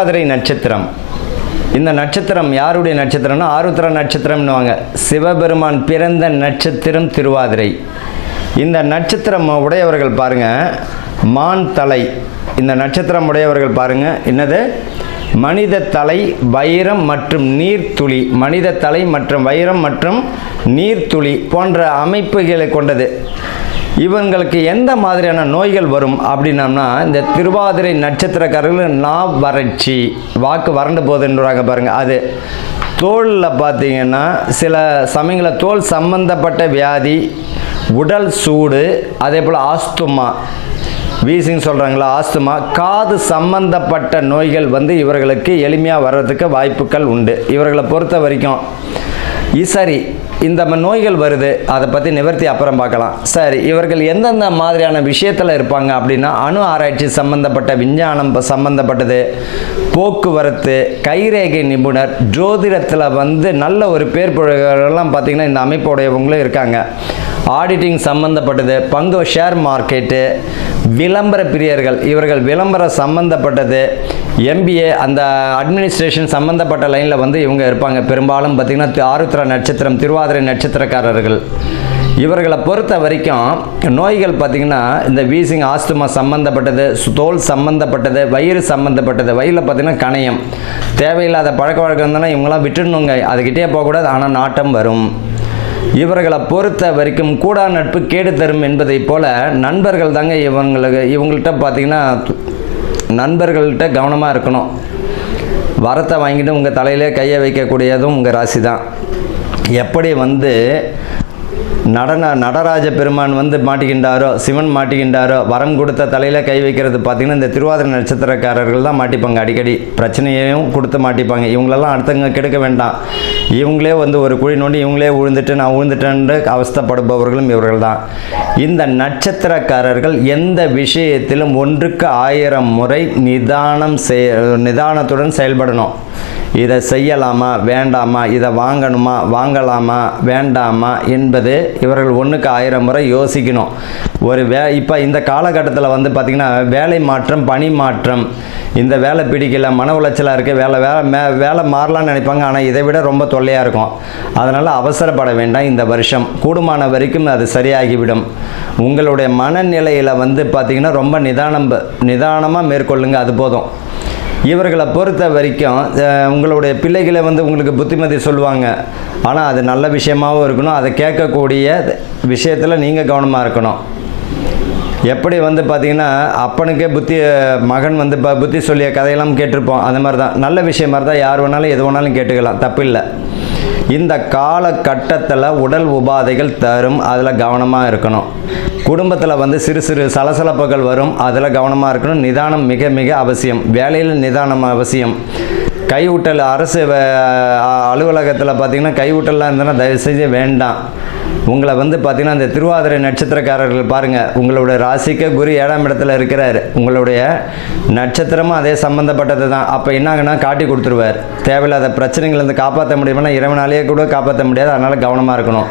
திருவாதிரை நட்சத்திரம். இந்த நட்சத்திரம் யாருடைய நட்சத்திரம்னா ஆருத்ரா நட்சத்திரம்னுவாங்க. சிவபெருமான் பிறந்த நட்சத்திரம் திருவாதிரை. இந்த நட்சத்திரம் உடையவர்கள் பாருங்கள் மான் தலை. இந்த நட்சத்திரம் உடையவர்கள் பாருங்கள் என்னது மனித தலை, வைரம் மற்றும் நீர்த்துளி. மனித தலை மற்றும் வைரம் மற்றும் நீர்த்துளி போன்ற அமைப்புகளை கொண்டது. இவங்களுக்கு எந்த மாதிரியான நோய்கள் வரும் அப்படின்னம்னா இந்த திருவாதிரை நட்சத்திரக்காரர்கள் வறட்சி, வாக்கு வறண்டு போகுதுன்றாங்க பாருங்கள். அது தோலில் பார்த்தீங்கன்னா சில சமயங்களில் தோல் சம்பந்தப்பட்ட வியாதி, உடல் சூடு, அதே போல் ஆஸ்துமா, வீசிங் சொல்கிறாங்களா ஆஸ்துமா, காது சம்பந்தப்பட்ட நோய்கள் இவர்களுக்கு எளிமையாக வர்றதுக்கு வாய்ப்புகள் உண்டு. இவர்களை பொறுத்த வரைக்கும் சரி இந்த நோய்கள் வருது, அதை பற்றி நிவர்த்தி அப்புறம் பார்க்கலாம். சரி இவர்கள் எந்தெந்த மாதிரியான விஷயத்தில் இருப்பாங்க அப்படின்னா அணு ஆராய்ச்சி சம்பந்தப்பட்ட, விஞ்ஞானம் சம்பந்தப்பட்டது, போக்குவரத்து, கைரேகை நிபுணர், ஜோதிடத்தில் நல்ல ஒரு பேர் புகழெல்லாம் பார்த்திங்கன்னா இந்த அமைப்புடையவங்களும் இருக்காங்க. ஆடிட்டிங் சம்பந்தப்பட்டது, பங்கு ஷேர் மார்க்கெட்டு, விளம்பர பிரியர்கள், இவர்கள் விளம்பரம் சம்பந்தப்பட்டது, MBA அந்த அட்மினிஸ்ட்ரேஷன் சம்பந்தப்பட்ட லைனில் இவங்க இருப்பாங்க. பெரும்பாலும் பார்த்திங்கன்னா ஆருத்ரா நட்சத்திரம் திருவாதிரை நட்சத்திரக்காரர்கள். இவர்களை பொறுத்த வரைக்கும் நோய்கள் பார்த்திங்கன்னா இந்த வீசிங், ஆஸ்துமா சம்மந்தப்பட்டது, தோல் சம்மந்தப்பட்டது, வயிறு சம்மந்தப்பட்டது. வயிறில் பார்த்திங்கன்னா கணையம், தேவையில்லாத பழக்க வழக்கம் இருந்தாலும் இவங்களாம் விட்டுணுங்க, அதுக்கிட்டே போகக்கூடாது, ஆனால் நாட்டம் வரும். இவர்களை பொறுத்த வரைக்கும் கூடா நட்பு கேடு தரும் என்பதை போல் நண்பர்கள் தாங்க இவங்கள்ட்ட பார்த்திங்கன்னா நண்பர்கள்ட்ட கவனமாக இருக்கணும். வரத்தை வாங்கிட்டு உங்கள் தலையிலே கையை வைக்கக்கூடியதும் உங்கள் ராசி தான். எப்படி நடராஜ பெருமான் மாட்டிக்கின்றாரோ, சிவன் மாட்டிக்கின்றாரோ, வரம் கொடுத்த தலையில் கை வைக்கிறது பார்த்திங்கன்னா இந்த திருவாதிரை நட்சத்திரக்காரர்கள் தான் மாட்டிப்பாங்க. அடிக்கடி பிரச்சனையையும் கொடுத்து மாட்டிப்பாங்க. இவங்களெல்லாம் அடுத்தவங்க கெடுக்க வேண்டாம், இவங்களே ஒரு குழி நோண்டி இவங்களே விழுந்துட்டு நான் விழுந்துட்டேன்னு அவஸ்தைப்படுபவர்களும் இவர்கள் தான். இந்த நட்சத்திரக்காரர்கள் எந்த விஷயத்திலும் 1க்கு 1000 முறை நிதானத்துடன் செயல்படணும். இதை செய்யலாமா வேண்டாமா, இதை வாங்கணுமா வாங்கலாமா வேண்டாமா என்பது இவர்கள் 1க்கு 1000 முறை யோசிக்கணும். இப்போ இந்த காலகட்டத்தில் பார்த்திங்கன்னா வேலை மாற்றம், பணி மாற்றம், இந்த வேலை பிடிக்கல, மன உளைச்சலாக இருக்குது, வேலை மாறலான்னு நினைப்பாங்க. ஆனால் இதை விட ரொம்ப தொல்லையாக இருக்கும். அதனால் அவசரப்பட வேண்டாம். இந்த வருஷம் கூடுமான வரைக்கும் அது சரியாகிவிடும். உங்களுடைய மனநிலையில் பார்த்திங்கன்னா ரொம்ப நிதானமாக மேற்கொள்ளுங்க, அது போதும். இவர்களை பொறுத்த வரைக்கும் உங்களுடைய பிள்ளைகளை உங்களுக்கு புத்திமதி சொல்லுவாங்க. ஆனால் அது நல்ல விஷயமாகவும் இருக்கணும். அதை கேட்கக்கூடிய விஷயத்தில் நீங்கள் கவனமாக இருக்கணும். எப்படி பார்த்திங்கன்னா அப்பனுக்கே மகன் புத்தி சொல்லிய கதையெல்லாம் கேட்டிருப்போம். அந்த மாதிரி தான் நல்ல விஷயமாக இருந்தால் யார் வேணாலும் எது வேணாலும் கேட்டுக்கலாம், தப்பில்லை. இந்த காலகட்டத்தில் உடல் உபாதைகள் தரும், அதில் கவனமாக இருக்கணும். குடும்பத்தில் சிறு சிறு சலசலப்புகள் வரும், அதில் கவனமாக இருக்கணும். நிதானம் மிக மிக அவசியம். வேலையில் நிதானம் அவசியம். கைவிட்டல், அரசு அலுவலகத்தில் பார்த்திங்கன்னா கைவிட்டல்லாம் இருந்தால் தயவு செஞ்சு வேண்டாம். உங்களை பார்த்திங்கன்னா இந்த திருவாதிரை நட்சத்திரக்காரர்கள் பாருங்கள், உங்களுடைய ராசிக்கு குரு 7ஆம் இடத்துல இருக்கிறார். உங்களுடைய நட்சத்திரமும் அதே சம்மந்தப்பட்டது தான். அப்போ என்னாங்கன்னா காட்டி கொடுத்துருவார். தேவையில்லாத பிரச்சனைகள்லேருந்து காப்பாற்ற முடியுமானா இரவுனாலேயே கூட காப்பாற்ற முடியாது. அதனால் கவனமாக இருக்கணும்.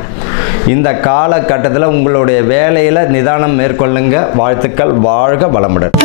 இந்த காலகட்டத்தில் உங்களுடைய வேலையில் நிதானம் மேற்கொள்ளுங்க. வாழ்த்துக்கள். வாழ்க வளமுடன்.